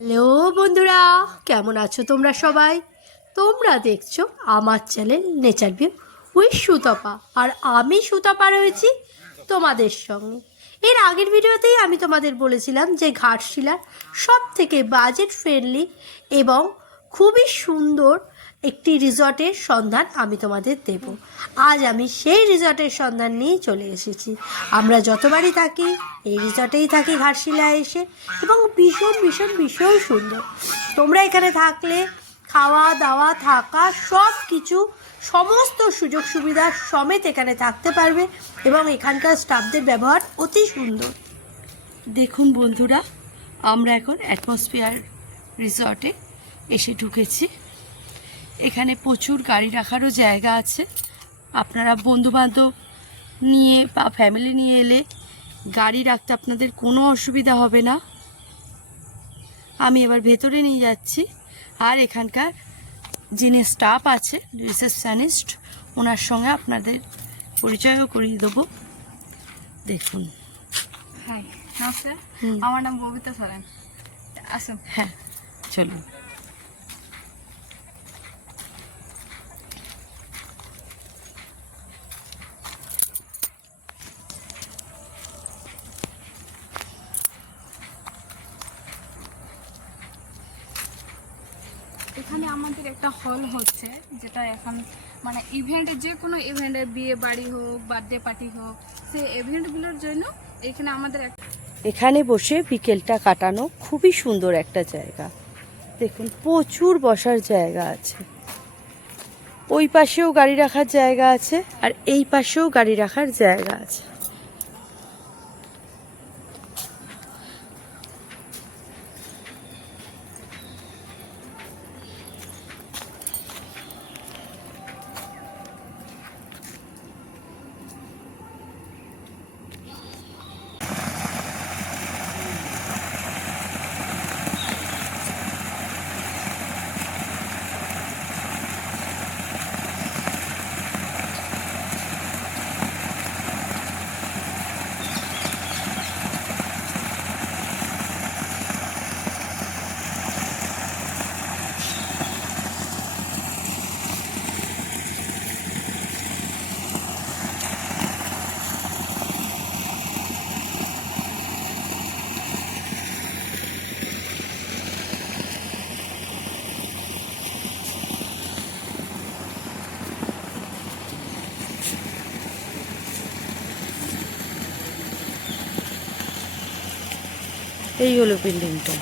Hello বন্ধুরা, কেমন আছো তোমরা সবাই? তোমরা দেখছো আমার channel nature view with Sutapa, আর আমি সুতপা রয়েছি তোমাদের সঙ্গে। এর আগের ভিডিওতেই আমি তোমাদের বলেছিলাম যে ঘাটশিলার সব থেকে বাজেট ফ্রেন্ডলি এবং খুবই সুন্দর একটি রিসর্টের সন্ধান আমি তোমাদের দেব। আজ আমি সেই রিসর্টের সন্ধান নিয়েই চলে এসেছি। আমরা যতবারই থাকি এই রিসর্টেই থাকি ঘাটশিলায় এসে, এবং ভীষণ ভীষণ ভীষণ সুন্দর। তোমরা এখানে থাকলে খাওয়া দাওয়া থাকা সব কিছু সমস্ত সুযোগ সুবিধা সমেত এখানে থাকতে পারবে, এবং এখানকার স্টাফদের ব্যবহার অতি সুন্দর। দেখুন বন্ধুরা, আমরা এখন অ্যাটমসফিয়ার রিসর্টে এসে ঢুকেছি। এখানে প্রচুর গাড়ি রাখারও জায়গা আছে। আপনারা বন্ধুবান্ধব নিয়ে বা ফ্যামিলি নিয়ে এলে গাড়ি রাখতে আপনাদের কোনো অসুবিধা হবে না। আমি এবার ভেতরে নিয়ে যাচ্ছি, আর এখানকার যিনি স্টাফ আছে রিসেপশনিস্ট, ওনার সঙ্গে আপনাদের পরিচয়ও করিয়ে দেবো। দেখুন। হাই, নমস্কার। আমার নাম ববিতা সরেন। আসুন। হ্যাঁ, চলুন। এখানে আমাদের একটা হল হচ্ছে, যেটা এখন মানে ইভেন্ট, যে কোনো ইভেন্টে, বিয়ে বাড়ি হোক, বার্থডে পার্টি হোক, সেই ইভেন্টগুলোর জন্য এখানে আমাদের এখানে বসে বিকেলটা কাটানো খুবই সুন্দর একটা জায়গা। দেখুন, প্রচুর বসার জায়গা আছে। ওই পাশেও গাড়ি রাখার জায়গা আছে, আর এই পাশেও গাড়ি রাখার জায়গা আছে। এই হলো বিল্ডিংটা।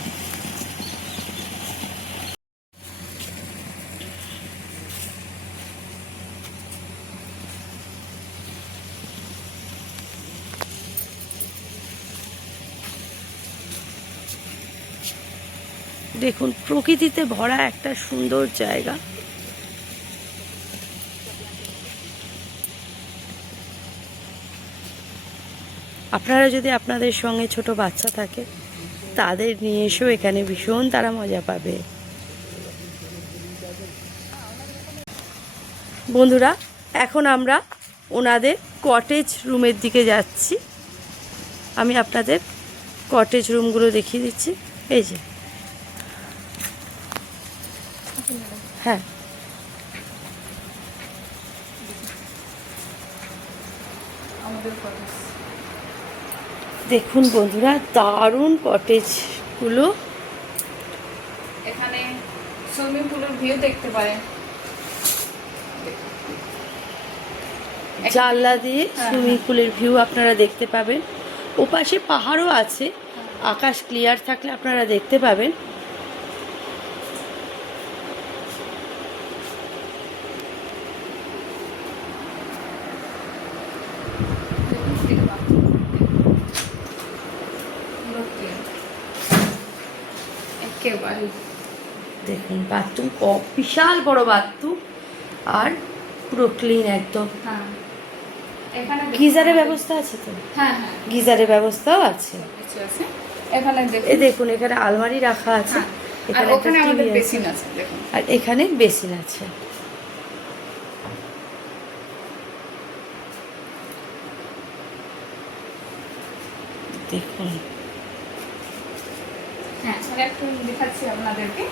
দেখুন, প্রকৃতিতে ভরা একটা সুন্দর জায়গা। আপনারা যদি আপনাদের সঙ্গে ছোট বাচ্চা থাকে, তাদের নিয়ে এসেও এখানে ভীষণ তারা মজা পাবে। বন্ধুরা, এখন আমরা ওনাদের কটেজ রুমের দিকে যাচ্ছি। আমি আপনাদের কটেজ রুমগুলো দেখিয়ে দিচ্ছি। এই যে, হ্যাঁ, দেখুন বন্ধুরা, দারুণ কটেজগুলো। এখানে সুইমিং পুলের ভিউ দেখতে পারেন। জানলা দিয়ে সুইমিং পুলের ভিউ আপনারা দেখতে পাবেন। ওপাশে পাহাড়ও আছে, আকাশ ক্লিয়ার থাকলে আপনারা দেখতে পাবেন। একেবারে দেখুন, বাথরুম বিশাল বড় বাথরুম, আর পুরো ক্লিন একদম। হ্যাঁ, এখানে গিজারের ব্যবস্থা আছে তো? হ্যাঁ হ্যাঁ, গিজারের ব্যবস্থাও আছে। কিছু আছে। এখানে এই দেখুন, এখানে আলমারি রাখা আছে। আর এখানে একটা ওখানে আমাদের টিভি বেসিন আছে, আছে। দেখুন, আর এখানে বেসিন আছে। দেখুন, হ্যাঁ মানে একটু দেখাচ্ছি আপনাদেরকে।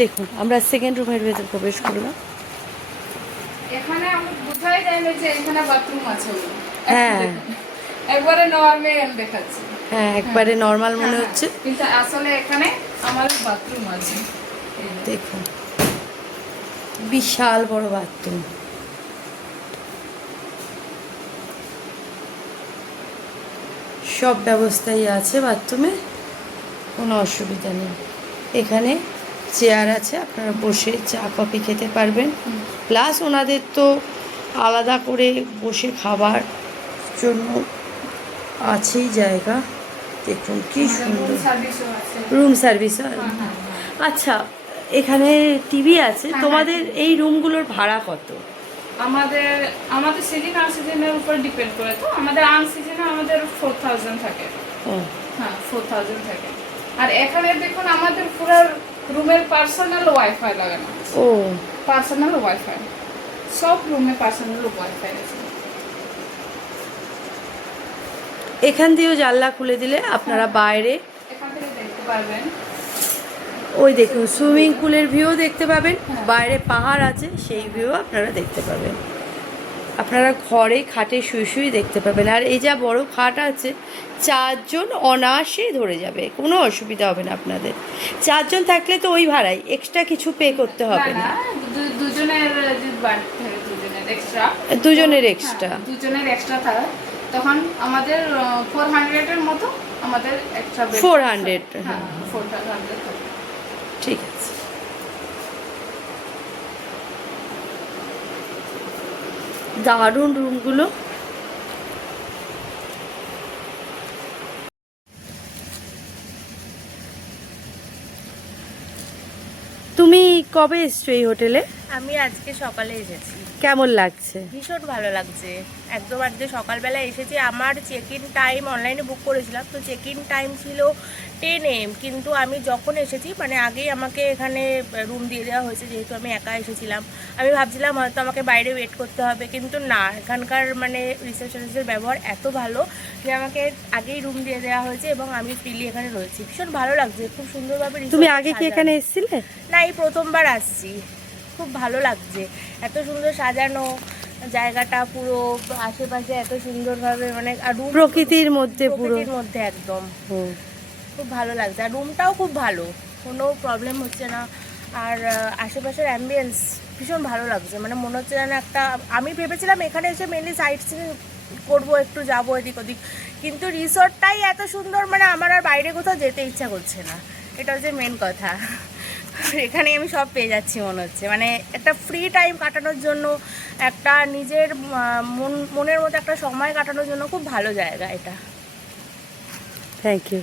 দেখুন আমরা সেকেন্ড রুমের ভেতর প্রবেশ করলাম। এখানে আমরা বোঝাই যায় না যে এখানে বাথরুম আছে বলে। হ্যাঁ একবারে নরমাল দেখাচ্ছি। হ্যাঁ একবারে নর্মাল মনে হচ্ছে, কিন্তু আসলে এখানে আমাদের বাথরুম আছে। দেখুন বিশাল বড় বাথরুম। সব ব্যবস্থাই আছে বাথরুমে, কোনো অসুবিধা নেই। এখানে চেয়ার আছে, আপনারা বসে চা কফি খেতে পারবেন। প্লাস ওনাদের তো আলাদা করে বসে খাবার জন্য আছেই জায়গা। দেখুন কি সুন্দর রুম সার্ভিস। আচ্ছা এখানে টিভি আছে। তোমাদের এই রুমগুলোর ভাড়া কত? আমাদের সিজন আর সিজনের উপর ডিপেন্ড করে। তো আমাদের আন সিজনে আমাদের 4000 থাকে। হ্যাঁ 4000 থাকে। আর এখানে দেখুন আমাদের পুরো রুমের পার্সোনাল ওয়াইফাই লাগানো আছে। ও পার্সোনাল ওয়াইফাই, সব রুমে পার্সোনাল ওয়াইফাই আছে। এখান দিয়েও জানলা খুলে দিলে আপনারা বাইরে এখান থেকে দেখতে পারবেন। ওই দেখুন সুইমিং পুলের ভিউ দেখতে পাবেন, বাইরে পাহাড় আছে সেই ভিউ আপনারা দেখতে পাবেন। আপনারা ঘরে খাটে শুয়ে শুয়ে দেখতে পাবেন। আর এই যা বড় খাট আছে, 4 জন অনায়াসেই ধরে যাবে, কোনো অসুবিধা হবে না আপনাদের। 4 জন থাকলে তো ওই ভাড়াই, এক্সট্রা কিছু পে করতে হবে না। দুজনের যদি বাড়তি থাকে, দুজনের এক্সট্রা দুজনের এক্সট্রা থাকে, তখন আমাদের 400 এর মতো আমাদের এক্সট্রা 400। হ্যাঁ 400 থাকে। ঠিক আছে। দারুণ রুমগুলো। তুমি কবে এসছো এই হোটেলে? আমি আজকে সকালে এসেছি। কেমন লাগছে? ভীষণ ভালো লাগছে। একদম আজকে সকালবেলা এসেছি। আমার চেক ইন টাইম অনলাইনে বুক করেছিলাম, তো চেক ইন টাইম ছিল 10 AM, কিন্তু আমি যখন এসেছি মানে আগেই আমাকে এখানে রুম দিয়ে দেওয়া হয়েছে, যেহেতু আমি একা এসেছিলাম। আমি ভাবছিলাম হয়তো আমাকে বাইরে ওয়েট করতে হবে, কিন্তু না, এখানকার মানে রিসেপশনিস্টের ব্যবহার এত ভালো যে আমাকে আগেই রুম দিয়ে দেওয়া হয়েছে এবং আমি ফ্রিলি এখানে রয়েছি। ভীষণ ভালো লাগছে, খুব সুন্দরভাবে। তুমি আগে কি এখানে এসেছিলে? না, এই প্রথমবার আসছি। খুব ভালো লাগছে, এত সুন্দর সাজানো জায়গাটা, পুরো আশেপাশে এত সুন্দরভাবে, মানে আর প্রকৃতির মধ্যে, প্রকৃতির মধ্যে একদম খুব ভালো লাগছে। আর রুমটাও খুব ভালো, কোনো প্রবলেম হচ্ছে না। আর আশেপাশের অ্যাম্বিয়েন্স ভীষণ ভালো লাগছে, মানে মনে হচ্ছে যেন একটা, আমি ভেবেছিলাম এখানে এসে মেনলি সাইট সিইং করবো, একটু যাবো এদিক ওদিক, কিন্তু রিসর্টটাই এত সুন্দর, মানে আমার আর বাইরে কোথাও যেতে ইচ্ছা করছে না। এটা হচ্ছে মেন কথা। এখানে আমি সব পেয়ে যাচ্ছি মনে হচ্ছে, মানে একটা ফ্রি টাইম কাটানোর জন্য, একটা নিজের মনের মতো একটা সময় কাটানোর জন্য খুব ভালো জায়গা এটা। Thank you.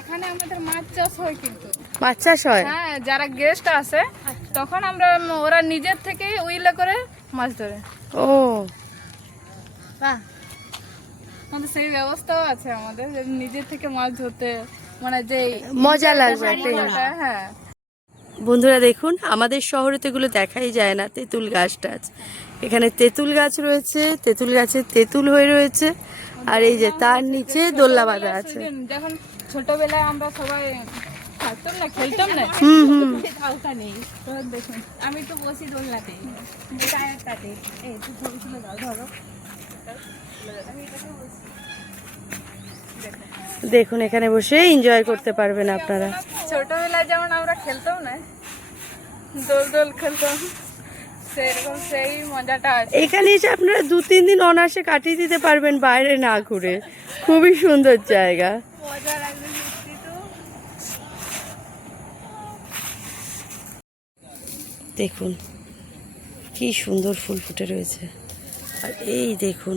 এখানে আমাদের মাছ চাষ হয়, কিন্তু মাছ চাষ হয়? হ্যাঁ, যারা গেস্ট আসে তখন ওরা নিজের থেকে উইলে করে মাছ ধরে। ও বাহ, আমাদের সেই ব্যবস্থাও আছে আমাদের, যে নিজের থেকে মাছ ধরতে, মানে যে মজা লাগবে। হ্যাঁ। বন্ধুরা দেখুন, আমাদের শহরে তো এগুলো দেখাই যায় না, তেঁতুল গাছ টাছ। এখানে তেঁতুল গাছ রয়েছে, তেঁতুল গাছে তেঁতুল হয়ে রয়েছে, আর এই যে তার নিচে দোল্লা বাঁধা আছে। যখন ছোটবেলায় আমরা সবাই থাকতাম না, খেলতাম না, নেই তো দেখুন আমি তো বসি দোলনাতে, টায়ারটাতে। এই তুই ছবি তুলে দাও, ধরো আমি এটাতে বসি। দেখুন এখানে বসে এনজয় করতে পারবেন আপনারা। ছোটবেলায় যেমন আমরা খেলতাম না, দোল দোল খেলতাম, সেরকম সেই মজাটা আছে। এখানে এসে আপনারা 2-3 দিন অনায়াসে কাটিয়ে দিতে পারবেন বাইরে না ঘুরে। খুবই সুন্দর জায়গা। মজা লাগবে সত্যি তো। দেখুন কি সুন্দর ফুল ফুটে রয়েছে, আর এই দেখুন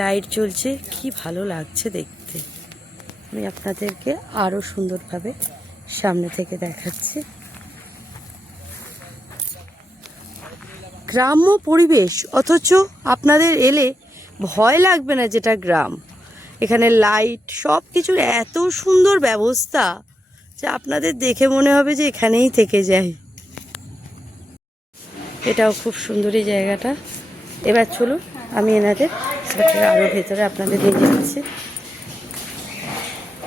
লাইট জ্বলছে, কি ভালো লাগছে দেখতে। আমি আপনাদেরকে আরো সুন্দরভাবে সামনে থেকে দেখাচ্ছি। গ্রাম্য পরিবেশ, অথচ আপনাদের এলে ভয় লাগবে না, যেটা গ্রাম। এখানে লাইট সব কিছুর এত সুন্দর ব্যবস্থা যে আপনাদের দেখে মনে হবে যে এখানেই থেকে যাই। এটাও খুব সুন্দর এই জায়গাটা। এবার চলুন আমি এনাদের আরও ভেতরে আপনাদের নিয়ে যাচ্ছি।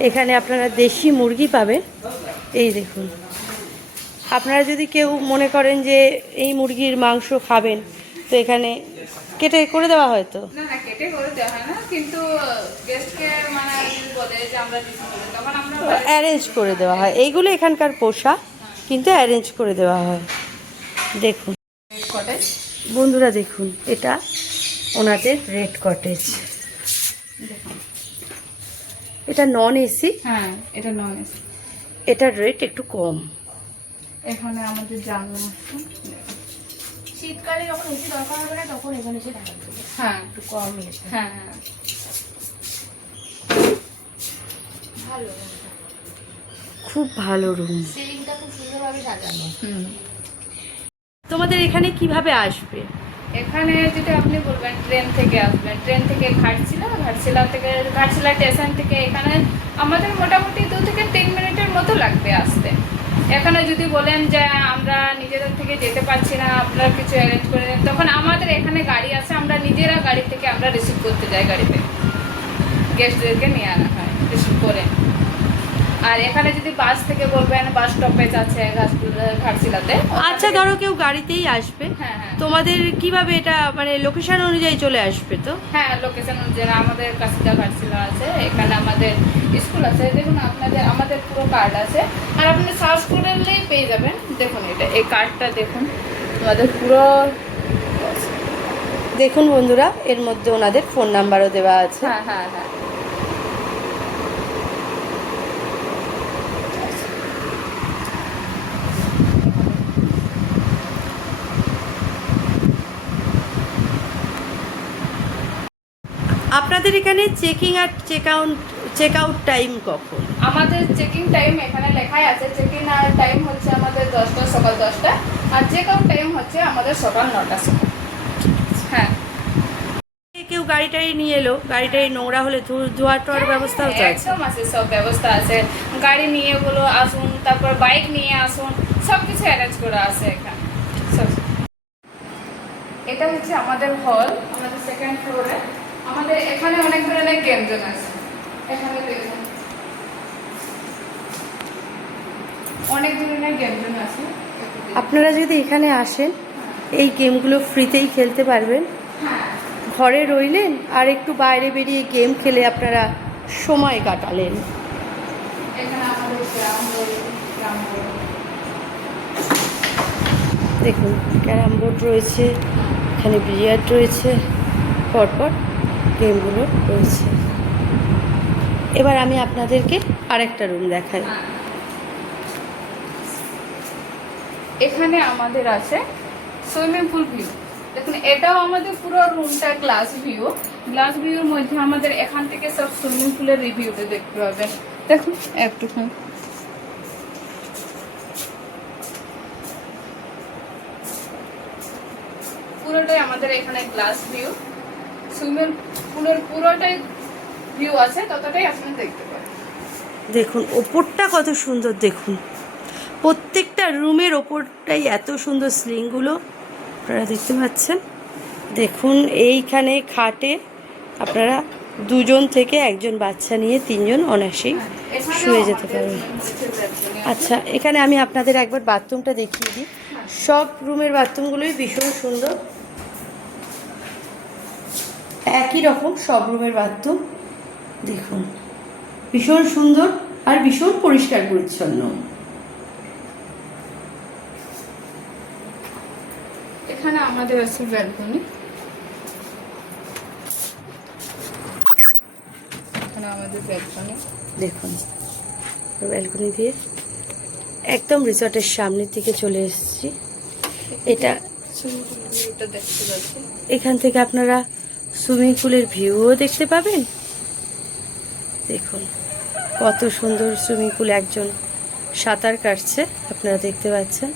এখানে আপনারা দেশি মুরগি পাবেন। এই দেখুন, আপনারা যদি কেউ মনে করেন যে এই মুরগির মাংস খাবেন, তো এখানে কেটে করে দেওয়া হয়। তো না না, কেটে করে দেওয়া হয় না, কিন্তু গেস্টকে মানে যদি বলে যে আমরা দিতে হবে, তখন আমরা অ্যারেঞ্জ করে দেওয়া হয়। এইগুলো এখানকার পোষা, কিন্তু অ্যারেঞ্জ করে দেওয়া হয়। দেখুন কটেজ। বন্ধুরা দেখুন, এটা ওনাদের রেড কটেজ। এটা নন এসি। হ্যাঁ, এটা নন এসি। এটার রেট একটু কম। এখানে আমাদের জানলা আছে। শীতকালে যখন এসি দরকার হবে না তখন এখানে এসে থাকা যাবে। হ্যাঁ একটু কম এসে। হ্যাঁ হ্যাঁ, ভালো, খুব ভালো রুম। সিলিংটা খুব সুন্দরভাবে সাজানো। তোমাদের এখানে কিভাবে আসবে? এখানে যদি আপনি বলবেন ট্রেন থেকে আসবেন, ট্রেন থেকে ঘাটশিলা স্টেশন থেকে এখানে আমাদের মোটামুটি 2 থেকে 3 মিনিটের মতো লাগবে আসতে। এখানে যদি বলেন যে আমরা নিজেদের থেকে যেতে পারছি না, আপনারা কিছু অ্যারেঞ্জ করে দেন, তখন আমাদের এখানে গাড়ি আছে, আমরা নিজেরা গাড়ি থেকে আমরা রিসিভ করতে যাই, গাড়িতে গেস্টদেরকে নিয়ে আনা হয় রিসিভ করে। আর এখানে যদি বাস থেকে বলবেন, বাস স্টপেজ আছে ঘাটশিলাতে। আচ্ছা, ধরো কেউ গাড়িতেই আসবে, হ্যাঁ হ্যাঁ তোমাদের কিভাবে এটা মানে লোকেশন অনুযায়ী চলে আসবে? তো হ্যাঁ, লোকেশন অনুযায়ী আমাদের কাশিদা ঘাটশিলা আছে, এখানে আমাদের স্কুল আছে। দেখুন আমাদের পুরো কার্ড আছে, আর আপনি সার্চ করলেই পেয়ে যাবেন। দেখুন এই কার্ডটা দেখুন, আমাদের পুরো দেখুন বন্ধুরা, এর মধ্যে ওনাদের ফোন নাম্বারও দেওয়া আছে। হ্যাঁ হ্যাঁ হ্যাঁ। আপনাদের এখানে চেকিং আর চেক আউট টাইম কখন? আমাদের চেকিং টাইম এখানে লেখাই আছে। চেকিং আর টাইম হচ্ছে আমাদের 10টা, সকাল 10টা, আর চেক আউট টাইম হচ্ছে আমাদের সকাল 9টা সময়। হ্যাঁ, কেউ গাড়ি টাড়ি নিয়ে এলো, গাড়ি টাড়ি নোংরা হলে ধোয়া টোয়ার ব্যবস্থাও তো আছে? একদম আছে, সব ব্যবস্থা আছে। গাড়ি নিয়ে গুলো আসুন, তারপর বাইক নিয়ে আসুন, সব কিছু অ্যারেঞ্জ করা আছে এখানে সব। এটা হচ্ছে আমাদের হল, আমাদের সেকেন্ড ফ্লোরে। আমাদের এখানে অনেক ধরনের গেম জোন আছে। এখানে দেখুন অনেক ধরনের গেম জোন আছে। আপনারা যদি এখানে আসেন, এই গেমগুলো ফ্রিতেই খেলতে পারবেন। হ্যাঁ, ঘরে রইলেন আর একটু বাইরে বেরিয়ে গেম খেলে আপনারা সময় কাটালেন। এখানে আমাদের গ্রাম দেখুন, ক্যারাম বোর্ড রয়েছে, এখানে বিলিয়ার্ড রয়েছে, পরপর গেমগুলো রয়েছে। এবার আমি আপনাদেরকে আরেকটা রুম দেখাই। এখানে আমাদের আছে সুইমিং পুল ভিউ। দেখুন এটাও আমাদের পুরো রুমটা গ্লাস ভিউ। গ্লাস ভিউর মধ্যে আমাদের এখান থেকে সব সুইমিং পুলের রিভিউতে দেখতে পাবেন। দেখুন একটুখানি, পুরোটাই আমাদের এখানে গ্লাস ভিউ। সুইমিং পুলের পুরোটাই ভিউ আছে, ততটাই আপনি দেখতে পাবেন। দেখুন ওপরটা কত সুন্দর, দেখুন প্রত্যেকটা রুমের ওপরটাই এত সুন্দর স্লিংগুলো আপনারা দেখতে পাচ্ছেন। দেখুন এইখানে খাটে আপনারা 2 জন থেকে 1 জন বাচ্চা নিয়ে 3 জন অনায়াসেই শুয়ে যেতে পারবেন। আচ্ছা, এখানে আমি আপনাদের একবার বাথরুমটা দেখিয়ে দিই। সব রুমের বাথরুমগুলোই ভীষণ সুন্দর, একই রকম সব রুমের বাথরুম। দেখুন ভীষণ সুন্দর আর ভীষণ পরিষ্কার পরিচ্ছন্ন। এখানে আমাদের আছে ব্যালকনি। এখানে আমাদের ব্যালকনি দেখুন, ব্যালকনি দিয়ে একদম রিসর্টের সামনের দিকে চলে এসেছি। এটা দেখতে পাচ্ছি। এখান থেকে আপনারা সুইমিং পুলের ভিউও দেখতে পাবেন। দেখুন কত সুন্দর সুইমিং পুল, একজন সাঁতার কাটছে আপনারা দেখতে পাচ্ছেন।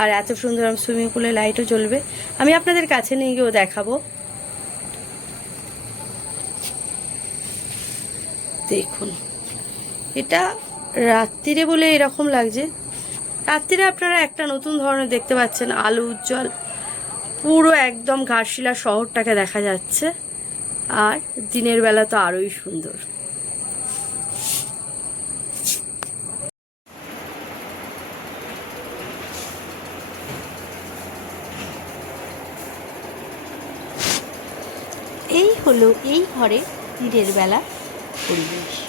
আর এত সুন্দর সুইমিং পুলে লাইটও জ্বলবে, আমি আপনাদের কাছে নিয়ে গিয়েও দেখাবো। দেখুন এটা রাত্রিরে বলে এরকম লাগছে। রাত্রিরে আপনারা একটা নতুন ধরনের দেখতে পাচ্ছেন, আলো উজ্জ্বল, পুরো একদম ঘাটশিলা শহরটাকে দেখা যাচ্ছে। আর দিনের বেলা তো আরোই সুন্দর। এই হলো এই ঘরে দিনের বেলা পরিবেশ।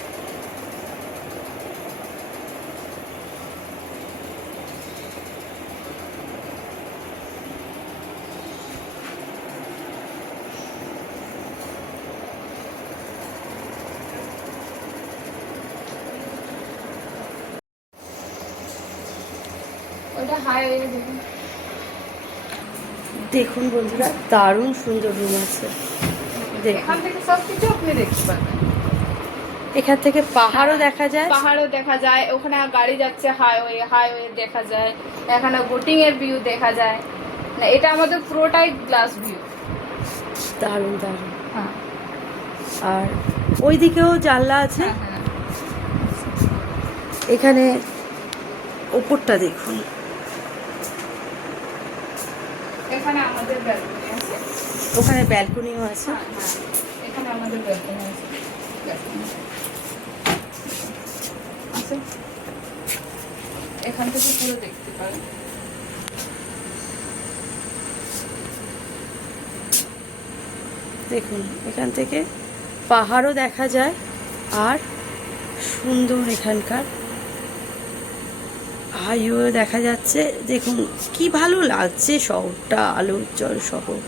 ওটা হাইওয়ে দেখুন। দেখুন বন্ধুরা, দারুণ সুন্দর রুম আছে। দেখুন এখান থেকে সব কিছু আপনি দেখতে পাবেন। এখান থেকে পাহাড়ও দেখা যায়। পাহাড়ও দেখা যায়, ওখানে গাড়ি যাচ্ছে, হাইওয়ে দেখা যায়, এখানে বোটিং এর ভিউ দেখা যায়। না, এটা আমাদের পুরোটাই গ্লাস ভিউ। দারুণ দারুণ। হ্যাঁ আর ওইদিকেও জানলা আছে। হ্যাঁ হ্যাঁ। এখানে ওপরটা দেখুন। এখানে আমাদের ব্যালকনি আছে। ওখানে ব্যালকনিও আছে। হ্যাঁ হ্যাঁ, এখানে আমাদের ব্যালকনি আছে। ব্যালকনি আছে, এখান থেকে পুরো দেখতে পারেন। দেখুন এখান থেকে পাহাড়ও দেখা যায়। আর সুন্দর এখানকার হাইওয়ে দেখা যাচ্ছে। দেখুন কি ভালো লাগছে শহরটা, আলো উজ্জ্বল শহর।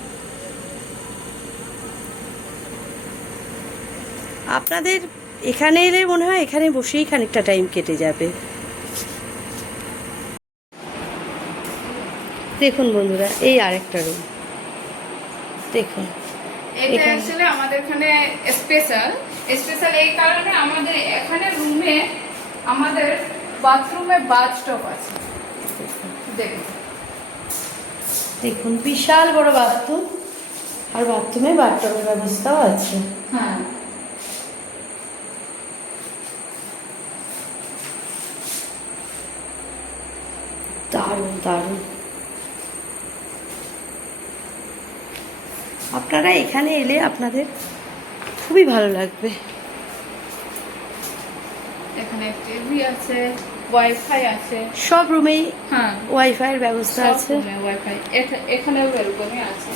আপনাদের এখানে এলে মনে হয় এখানে বসেই খানিকটা টাইম কেটে যাবে। দেখুন বন্ধুরা, এই আরেকটা রুম দেখুন। এটা এখানে- অ্যাকচুয়ালি আমাদের এখানে স্পেশাল এই কারণে আমাদের এখানে রুমে আমাদের বাথরুমে বাথটব আছে। দেখুন দেখুন বিশাল বড় বাথরুম, আর বাথরুমে বাথটবের ব্যবস্থাও আছে। হ্যাঁ, দারুণ দারুণ। আপনারা এখানে এলে আপনাদের খুবই ভালো লাগবে। এখানে টিভি আছে, ওয়াইফাই আছে। সব রুমেই হ্যাঁ, ওয়াইফাইয়ের ব্যবস্থা সব আছে। রুমে ওয়াইফাই। এখানেও এরকমই আছে।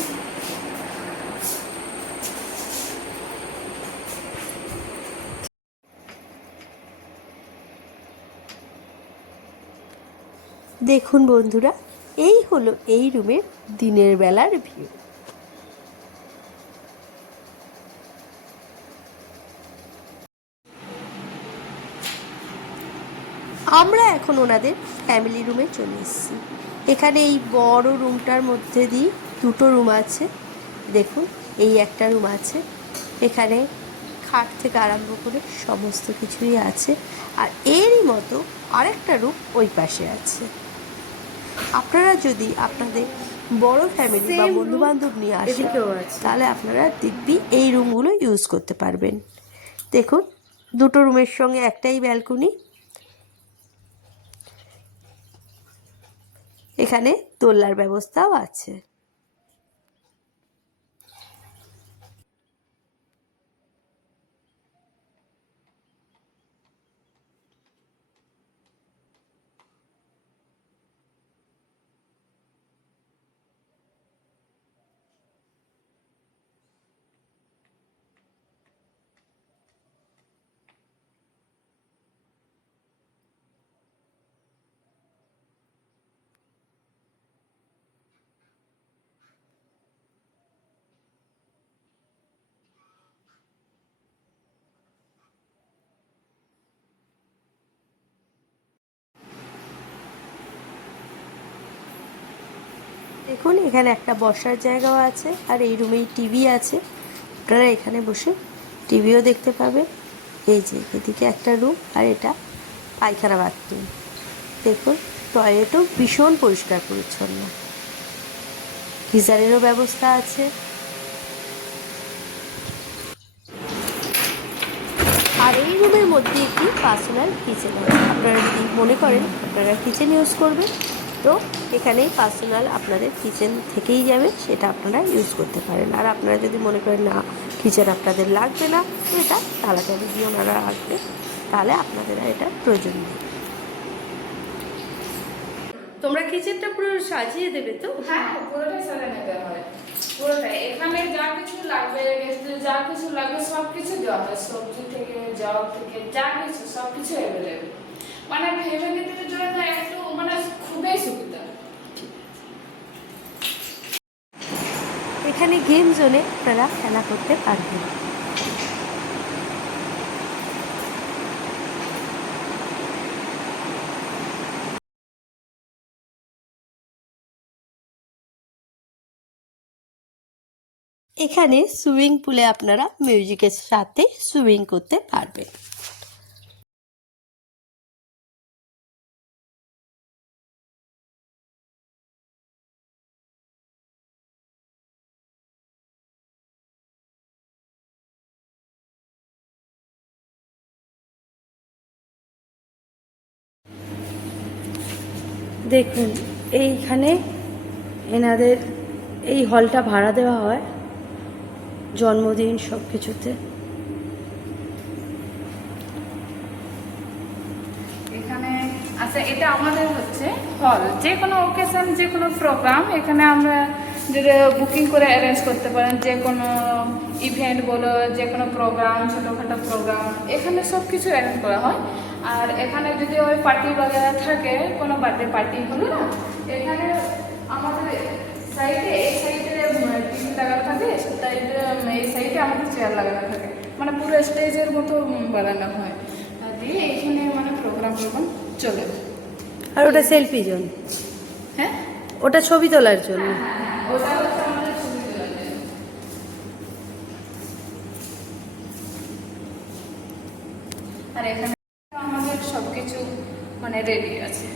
দেখুন বন্ধুরা, এই হলো এই রুমের দিনের বেলার ভিউ। আমরা এখন ওনাদের ফ্যামিলি রুমে চলে এসেছি। এখানে এই বড় রুমটার মধ্যে দিয়ে দুটো রুম আছে। দেখুন এই একটা রুম আছে, এখানে খাট থেকে আরম্ভ করে সমস্ত কিছুই আছে। আর এরই মতো আরেকটা রুম ওই পাশে আছে। আপনারা যদি আপনাদের বড় ফ্যামিলি বা বন্ধু বান্ধব নিয়ে আসেন, তাহলে আপনারা দিব্যি এই রুমগুলো ইউজ করতে পারবেন। দেখুন দুটো রুমের সঙ্গে একটাই ব্যালকনি। এখানে দোলনার ব্যবস্থাও আছে। দেখুন এখানে একটা বসার জায়গাও আছে, আর এই রুমেই টিভি আছে। আপনারা এখানে বসে টিভিও দেখতে পাবেন। এই যে এদিকে একটা রুম, আর এটা পায়খানা বাথরুম। দেখুন টয়লেটও ভীষণ পরিষ্কার পরিচ্ছন্ন, গিজারেরও ব্যবস্থা আছে। আর আর এই রুমের মধ্যে একটি পার্সোনাল কিচেন আছে। আপনারা যদি মনে করেন আপনারা কিচেন ইউজ করবেন, তো এখানেই পার্সোনাল আপনাদের কিচেন থেকেই যাবে, সেটা আপনারা ইউজ করতে পারেন। আর আপনারা যদি মনে করেন না কিচেন আপনাদের লাগবে না, তো এটা তালাচাবি দিয়ে ওনারা আসবে, তাহলে আপনাদের আর এটা প্রয়োজন নেই। তোমরা কিচেনটা পুরো সাজিয়ে দেবে তো? হ্যাঁ, পুরোটাই সাজানো দেওয়া হয়, পুরোটাই। এখানে যা কিছু লাগবে, গেস্টদের যা কিছু লাগবে সব কিছু দেওয়া হয়, সবজি থেকে জল থেকে যা কিছু সব কিছু অ্যাভেলেবেল। মানে ফ্যামিলিদের জন্য একটু মানে খুবই সুবিধা। এখানে গেম জোনে আপনারা খেলা করতে পারবেন। এখানে সুইমিং পুলে আপনারা মিউজিকের সাথে সুইমিং করতে পারবেন। দেখুন এইখানে এনাদের এই হলটা ভাড়া দেওয়া হয় জন্মদিন সব কিছুতে। এখানে আচ্ছা, এটা আমাদের হচ্ছে হল, যে কোনো ওকেশন, যে কোনো প্রোগ্রাম এখানে আমরা যদি বুকিং করে অ্যারেঞ্জ করতে পারেন, যে কোনো ইভেন্ট বলো, যে কোনো প্রোগ্রাম, ছোটোখাটো প্রোগ্রাম, এখানে সব কিছু অ্যারেঞ্জ করা হয়। আর এখানে যদি ওই পার্টি বাগেরা থাকে, কোনো বার্থডে পার্টি হলো না, এখানে আমাদের সাইডে, এই সাইডে টিভি লাগানো থাকে, সাইডে এই সাইডে আমাদের চেয়ার লাগানো থাকে, মানে পুরো স্টেজের মতো বানানো হয়। আর দিয়ে এখানে মানে প্রোগ্রাম চলে। আর ওটা সেলফি জোন? হ্যাঁ, ওটা ছবি তোলার জন্য। ওটা হচ্ছে আমাদের ছবি তোলার জন্য। আর এখানে আমাদের সবকিছু মানে রেডি আছে।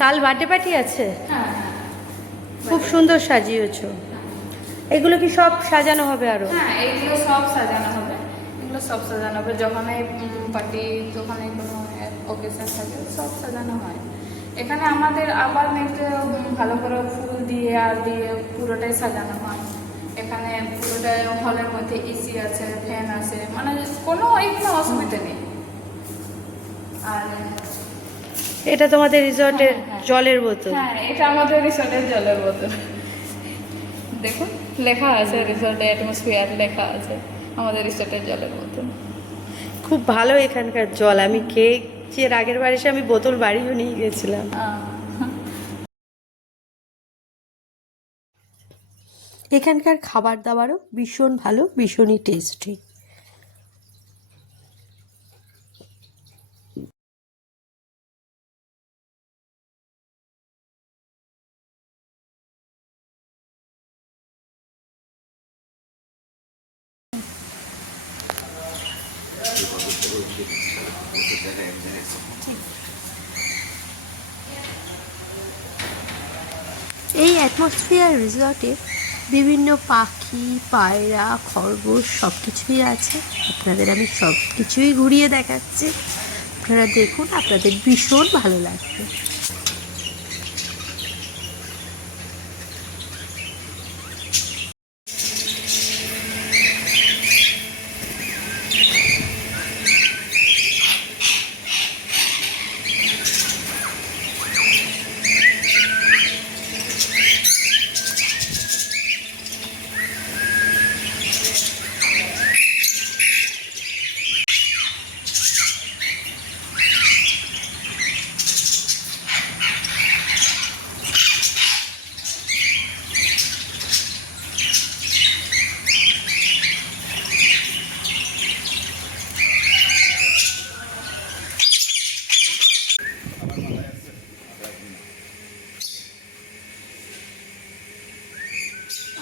কাল বার্থডে পার্টি আছে? হ্যাঁ, খুব সুন্দর সাজিয়েছো। এগুলো কি সব সাজানো হবে আরো? হ্যাঁ, এইগুলো সব সাজানো হবে, এগুলো সব সাজানো হবে। যখন এই পার্টি, যখন এই কোনো ওকেশন থাকে, সব সাজানো হয়। এখানে আমাদের আবার নেক্সট ভালো করে ফুল দিয়ে আর দিয়ে পুরোটাই সাজানো হয়। এখানে পুরোটাই হলের মধ্যে এসি আছে, ফ্যান আছে, মানে কোনো এখানে অসুবিধা নেই। আর এটা তোমাদের রিসর্টের হ্যাঁ। জলের বোতল? হ্যাঁ, এটা আমাদের রিসর্টের জলের বোতল। দেখুন লেখা আছে রিসর্ট অ্যাটমসফিয়ার, লেখা আছে আমাদের রিসর্টের জলের বোতল। খুব ভালো এখানকার জল। আমি খেয়েছি, এর আগের বার এসে আমি বোতল বাড়িও নিয়ে গেছিলাম। এখানকার খাবার দাবারও ভীষণ ভালো, ভীষণই টেস্টি। এই অ্যাটমসফিয়ার রিসর্টে বিভিন্ন পাখি, পায়রা, খরগোশ সব কিছুই আছে। আপনাদের আমি সব কিছুই ঘুরিয়ে দেখাচ্ছি, আপনারা দেখুন, আপনাদের ভীষণ ভালো লাগবে।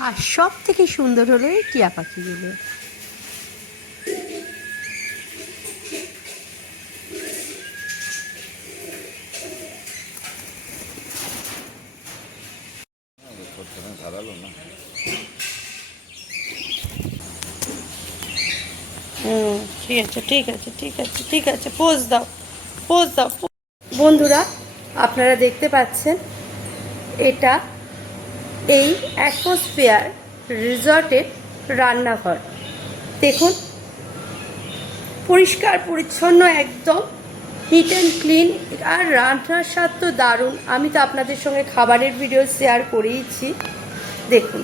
আর সব থেকে সুন্দর হলো এই টিয়া পাখিগুলো। আছে, ঠিক আছে, ঠিক আছে, ঠিক আছে, পোজ দাও, পোজ দাও। বন্ধুরা, আপনারা দেখতে পাচ্ছেন এটা এই অ্যাটমসফিয়ার রিসর্টের রান্নাঘর। দেখুন, পরিষ্কার পরিচ্ছন্ন, একদম নিট অ্যান্ড ক্লিন। আর রান্নার স্বাদ তো দারুণ। আমি তো আপনাদের সঙ্গে খাবারের ভিডিও শেয়ার করেইছি। দেখুন,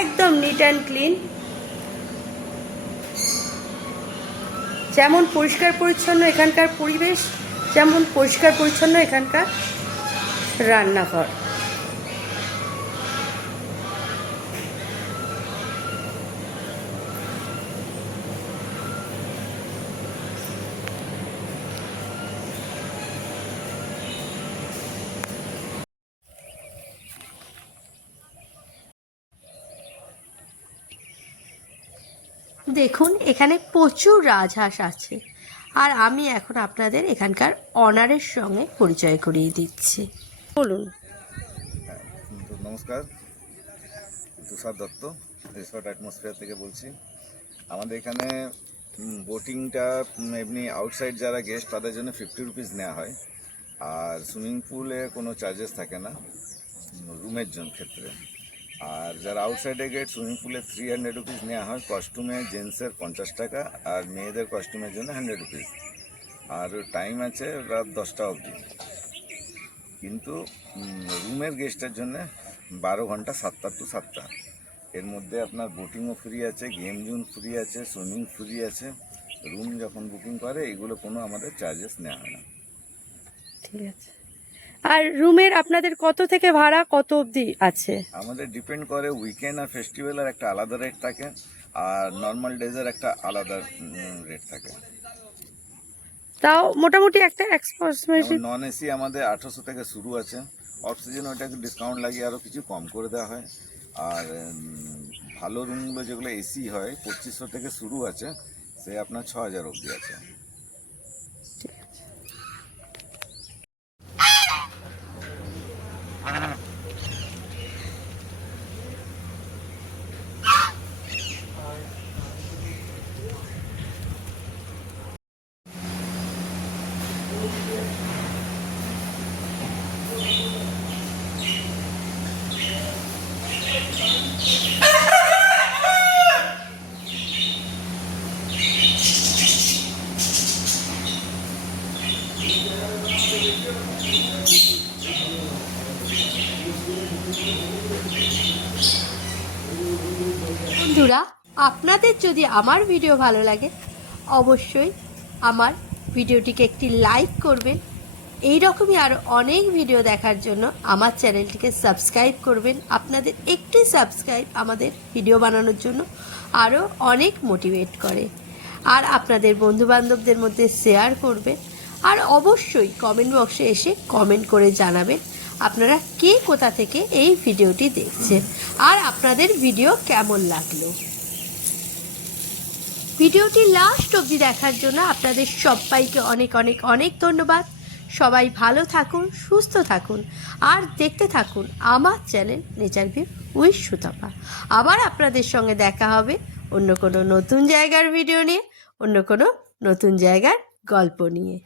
একদম নিট অ্যান্ড ক্লিন, যেমন পরিষ্কার পরিচ্ছন্ন এখানকার পরিবেশ, যেমন পরিষ্কার পরিচ্ছন্ন এখানকার রান্নাঘর। দেখুন, এখানে প্রচুর রাজহাঁস আছে। আর আমি এখন আপনাদের এখানকার অনারের সঙ্গে পরিচয় করিয়ে দিচ্ছি। বলুন। তো নমস্কার, তুষার দত্ত, রিসর্ট অ্যাটমসফিয়ার থেকে বলছি। আমাদের এখানে বোটিংটা এমনি আউটসাইড যারা গেস্ট তাদের জন্য 50 রুপিস নেওয়া হয়, আর সুইমিং পুলে কোনো চার্জেস থাকে না রুমের জন্য ক্ষেত্রে। আর যারা আউটসাইডে গেট সুইমিং পুলে 300 রুপিস নেওয়া হয়। কস্টিউমে জেন্টসের 50 টাকা, আর মেয়েদের কস্টিউমের জন্য 100 রুপিস। আর টাইম আছে রাত 10টা অবধি। কিন্তু রুমের গেস্টের জন্য 12 ঘন্টা, 7টা টু 7টা। এর মধ্যে আপনার বোটিংও ফ্রি আছে, গেম জোন ফ্রি আছে, সুইমিং ফ্রি আছে। রুম যখন বুকিং করে এগুলো কোনো আমাদের চার্জেস নেওয়া হয় না। ঠিক আছে। আর রুমের আপনাদের কত থেকে ভাড়া কত অবধি আছে? আমাদের ডিপেন্ড করে, উইকেন্ড আর ফেস্টিভ্যালের একটা আলাদা রেট থাকে, আর নর্মাল ডেজের একটা আলাদা রেট থাকে। তাও মোটামুটি একটা অ্যাপ্রক্সিমেটলি। নন এসি আমাদের 1800 থেকে শুরু আছে। অফ সিজন ওইটাকে ডিসকাউন্ট লাগিয়ে আরও কিছু কম করে দেওয়া হয়। আর ভালো রুমগুলো যেগুলো এসি হয় 2500 থেকে শুরু আছে, সে আপনার 6000 অবধি আছে। বন্ধুরা, আপনাদের যদি আমার ভিডিও ভালো লাগে অবশ্যই আমার ভিডিওটিকে একটি লাইক করবেন। এই রকমই আরও অনেক ভিডিও দেখার জন্য আমার চ্যানেলটিকে সাবস্ক্রাইব করবেন। আপনাদের একটি সাবস্ক্রাইব আমাদের ভিডিও বানানোর জন্য আরও অনেক মোটিভেট করে। আর আপনাদের বন্ধুবান্ধবদের মধ্যে শেয়ার করবেন। আর অবশ্যই কমেন্ট বক্সে এসে কমেন্ট করে জানাবেন আপনারা কে কোথা থেকে এই ভিডিওটি দেখছেন আর আপনাদের ভিডিও কেমন লাগলো। ভিডিওটি লাস্ট অবধি দেখার জন্য আপনাদের সবাইকে অনেক অনেক অনেক ধন্যবাদ। সবাই ভালো থাকুন, সুস্থ থাকুন, আর দেখতে থাকুন আমার channel nature view with Sutapa. আবার আপনাদের সঙ্গে দেখা হবে অন্য কোনো নতুন জায়গার ভিডিও নিয়ে, অন্য কোনো নতুন জায়গার গল্প নিয়ে।